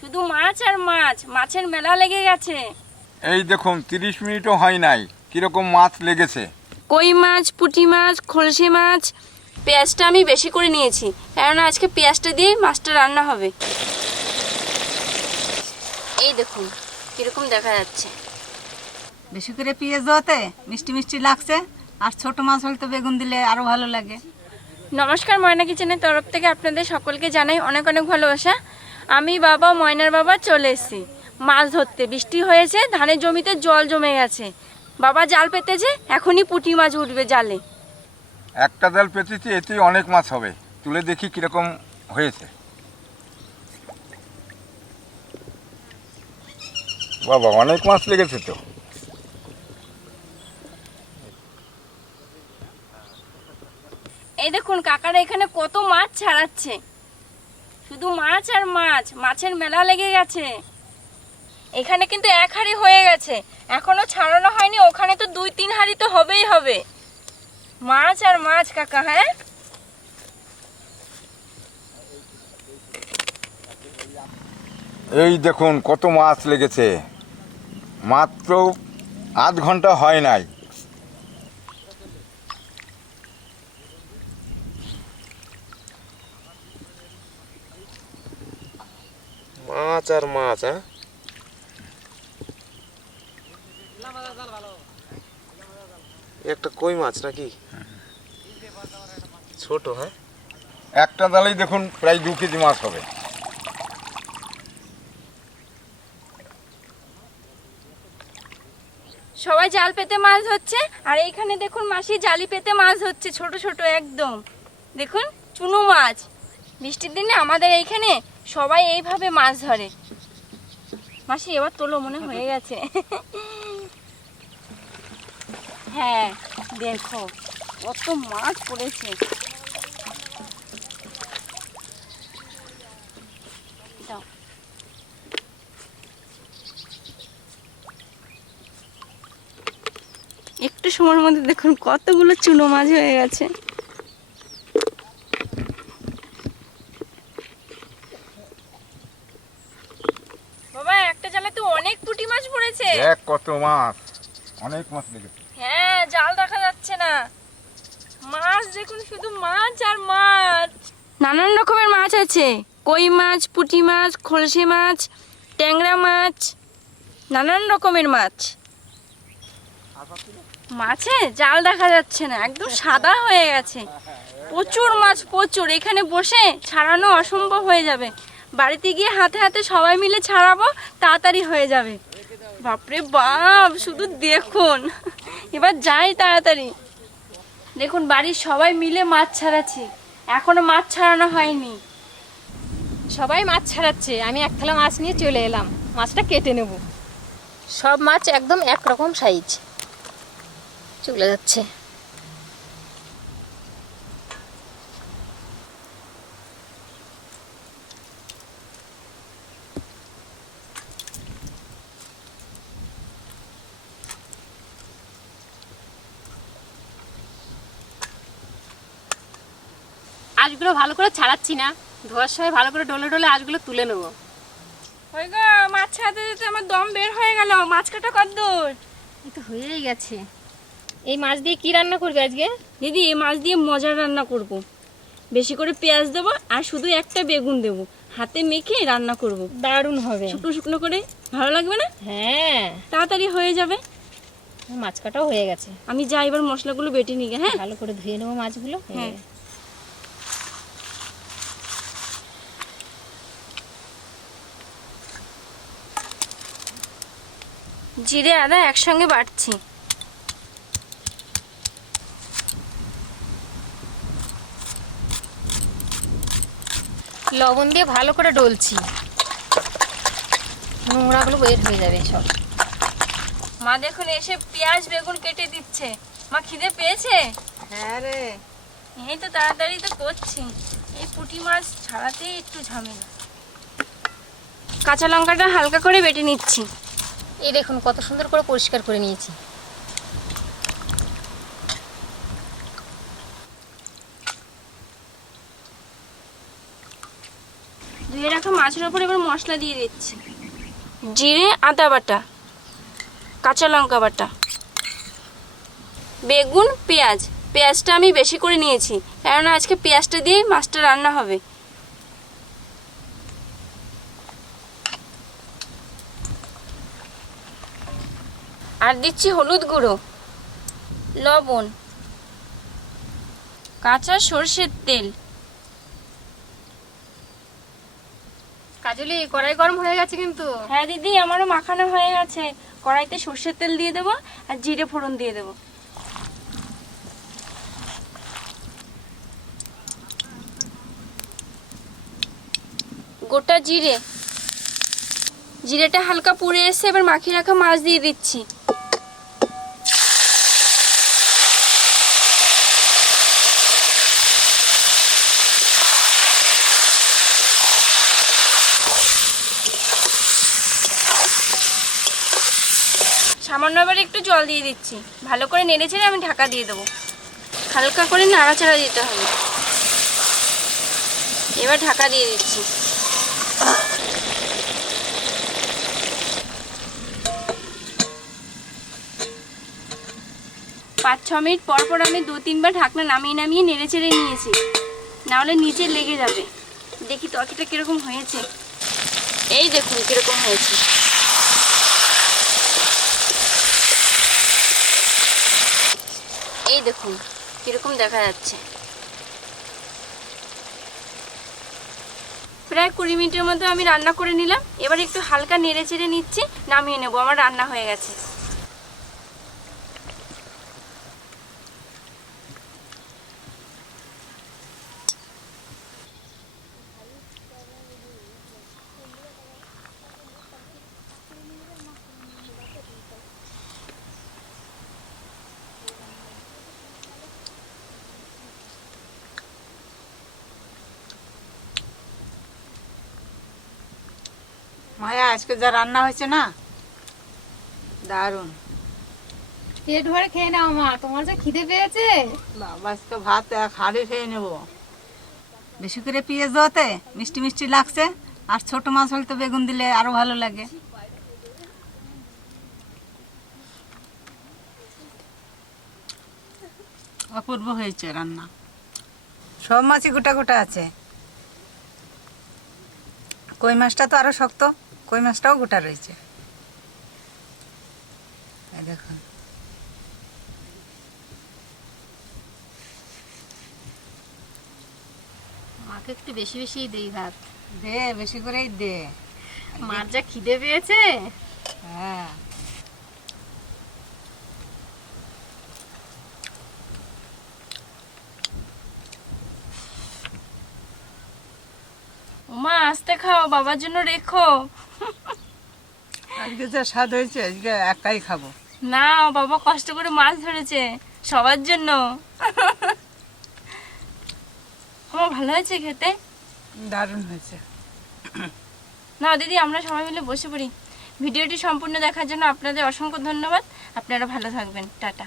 শুধু মাছ আর মাছ মাছের মেলা লেগে গেছে। এই দেখুন তিরিশ মিনিটও হয় নাই। কীরকম মাছ লেগেছে। কই মাছ পুঁটি মাছ খলসে মাছ? পেঁয়াজটা আমি বেশি করে নিয়েছি। কেননা আজকে পেঁয়াজটা দিয়ে মাছটা রান্না হবে। এই দেখুন কীরকম দেখা যাচ্ছে। বেশি করে পেঁয়াজ দেওয়াতে মিষ্টি মিষ্টি লাগছে আর ছোট মাছ হলে তো বেগুন দিলে আরও ভালো লাগে। নমস্কার ময়না কিচেনের তরফ থেকে আপনাদের সকলকে জানাই অনেক অনেক ভালোবাসা। আমি বাবা ময়নার বাবা চলে এসেছি। মাছ ধরতে। বৃষ্টি হয়েছে ধানের জমিতে জল জমে গেছে। বাবা জাল পেতেছে এখনই পুঁটি মাছ উঠবে জালে। একটা জাল পেতেছি এতেই অনেক মাছ হবে। তুলে দেখি কীরকম হয়েছে। বাবা অনেক মাছ লেগেছে তো। এই দেখুন কাকারা এখানে কত মাছ ছাড়াচ্ছে। শুধু মাছ আর মাছ, মাছের মেলা লেগে গেছে। এখানে কিন্তু এক হাড়ি হয়ে গেছে। এখনও ছাড়ানো হয়নি, ওখানে তো দুই তিন হাড়ি তো হবেই হবে। মাছ আর মাছ, কাকা হ্যাঁ? এই দেখুন কত মাছ লেগেছে। মাত্র আধ ঘণ্টা হয় নাই। মাছ আর মাছ হ্যাঁ? একটা কই মাছ নাকি? ছোট হ্যাঁ? একটা জালেই দেখুন প্রায় দু কেজি মাছ হবে। সবাই জাল পেতে মাছ ধরছে আর এইখানে দেখুন মাসি জালি পেতে মাছ ধরছে ছোট ছোট একদম। দেখুন চুনো মাছ। বৃষ্টির দিনে আমাদের এইখানে সবাই এইভাবে মাছ ধরে। মাসি, এবার তোলো, মনে হয়ে গেছে। হ্যাঁ দেখো, কত মাছ পড়েছে। একটু সময়ের মধ্যে দেখুন, কতগুলো চুনো মাছ হয়ে গেছে বাবা একটা জালে তো অনেক পুঁটি পড়েছে কত মাছ। অনেক মাছ লেগেছে হ্যাঁ জাল দেখা যাচ্ছে না। মাছ দেখুন শুধু মাছ আর মাছ। নানান রকমের মাছ আছে। কই মাছ পুঁটি মাছ খলসে মাছ ট্যাংরা মাছ নানান রকমের মাছ। মাছে জাল দেখা যাচ্ছে না একদম সাদা হয়ে গেছে। প্রচুর মাছ প্রচুর। এখানে বসে ছাড়ানো অসম্ভব হয়ে যাবে। বাড়িতে গিয়ে হাতে হাতে সবাই মিলে ছাড়াবো তাড়াতাড়ি হয়ে যাবে। বাপরে বাপ, শুধু দেখুন। এবার যাই তাড়াতাড়ি। দেখুন, বাড়ির সবাই মিলে মাছ ছাড়াচ্ছি। এখনও মাছ ছাড়ানো হয়নি। সবাই মাছ ছাড়াচ্ছে। আমি এক থালা মাছ নিয়ে চলে এলাম। মাছটা কেটে নেব। সব মাছ একদম একরকম সাইজ চলে যাচ্ছে। আজগুলো ভালো করে ছাড়াচ্ছি না। ধোয়ার সময় ভালো করে ডলে ডলে আজগুলো তুলে নেব। ওই গো মাছ ছাড়াতে যেতে আমার দম বের হয়ে গেল। মাছ কাটা কদ্দূর। এই তো হয়েই গেছে। এই মাছ দিয়ে কি রান্না করবে আজকে? দিদি এই মাছ দিয়ে মজার রান্না করব। বেশি করে পেঁয়াজ দেবো আর শুধু একটা বেগুন দেবো। হাতে মেখে রান্না করব। দারুণ হবে। শুকনো শুকনো করে। ভালো লাগবে না? হ্যাঁ। তাড়াতাড়ি হয়ে যাবে। মাছ কাটাও হয়ে গেছে। আমি যাই এবার মশলাগুলো বেটে নিয়ে হ্যাঁ? ভালো করে ধুয়ে নেব মাছগুলো। হ্যাঁ। জিরে আদা একসঙ্গে বাটছি। লবণ দিয়ে ভালো করে ডলছি। নোংরাগুলো বের হয়ে যাবে সব। মা দেখুন এসে পেঁয়াজ বেগুন কেটে দিচ্ছে। মা খিদে পেয়েছে? হ্যাঁ রে। এই তো তাড়াতাড়ি তো করছি। এই পুঁটি মাছ ছাড়াতেই একটু ঝামেলা। কাঁচা লঙ্কাটা হালকা করে বেটে নিচ্ছি। এই দেখুন কত সুন্দর করে পরিষ্কার করে নিয়েছি। ধুয়ে রাখা মাছের ওপর এবার মশলা দিয়ে দিচ্ছি। জিরে আদা বাটা কাঁচা লঙ্কা বাটা বেগুন পেঁয়াজ। পেঁয়াজটা আমি বেশি করে নিয়েছি কেননা আজকে পেঁয়াজটা দিয়ে মাছটা রান্না হবে। আর দিচ্ছি হলুদ গুঁড়ো লবণ কাঁচা সর্ষের তেল। কাজলি কড়াই গরম হয়ে গেছে কিন্তু। হ্যাঁ দিদি আমারও মাখানো হয়ে গেছে। কড়াইতে সর্ষের তেল দিয়ে দেবো আর জিরে ফোড়ন দিয়ে দেবো। গোটা জিরে। জিরেটা হালকা পুড়ে এসে এবার মাখিয়ে রাখা মাছ দিয়ে দিচ্ছি। সামান্য এবার একটু জল দিয়ে দিচ্ছি। ভালো করে নেড়ে চেড়ে আমি ঢাকা দিয়ে দেবো। হালকা করে নাড়াচাড়া দিতে হবে। এবার ঢাকা দিয়ে দিচ্ছি। পাঁচ, ছ মিনিট পর পর আমি দু, তিনবার ঢাকনা নামিয়ে নামিয়ে নেড়ে চেড়ে নিয়েছি। নাহলে নিচে লেগে যাবে। দেখি তরকারিটা কীরকম হয়েছে। এই দেখুন কীরকম হয়েছে। দেখুন, কীরকম দেখা যাচ্ছে। প্রায় কুড়ি মিনিটের মতো আমি রান্না করে নিলাম। এবার একটু হালকা নেড়ে চেড়ে নিচ্ছি, নামিয়ে নেব। আমার রান্না হয়ে গেছে। মায়া আজকে যা রান্না হয়েছে না? দারুণ। পেট ভরে খেয়ে নাও মা তোমার যে খিদে পেয়েছে। বাবা আজকে ভাত এক হাড়ি খেয়ে নেব। বেশি করে পেঁয়াজ দেওয়াতে মিষ্টি মিষ্টি লাগছে আর ছোট মাছ হলে তো বেগুন দিলে আরও ভালো লাগে। অপূর্ব হয়েছে রান্না। সব মাছই গোটা গোটা আছে। কই মাছটা তো আরও শক্ত? কই মাছটাও গোটা রয়েছে। দেখুন। মাকে একটু বেশি বেশি দেই ভাত। দে বেশি করেই দে। মার যা খিদে পেয়েছে। হ্যাঁ। ওমা আস্তে খাও বাবার জন্য রেখো। আজকে যা স্বাদ হয়েছে আজকে একাই খাব। না বাবা কষ্ট করে মাছ ধরেছে সবার জন্য। আমার ভালো হয়েছে খেতে? দারুণ হয়েছে। না দিদি আমরা সবাই মিলে বসে পড়ি। ভিডিওটি সম্পূর্ণ দেখার জন্য আপনাদের অসংখ্য ধন্যবাদ। আপনারা ভালো থাকবেন। টাটা।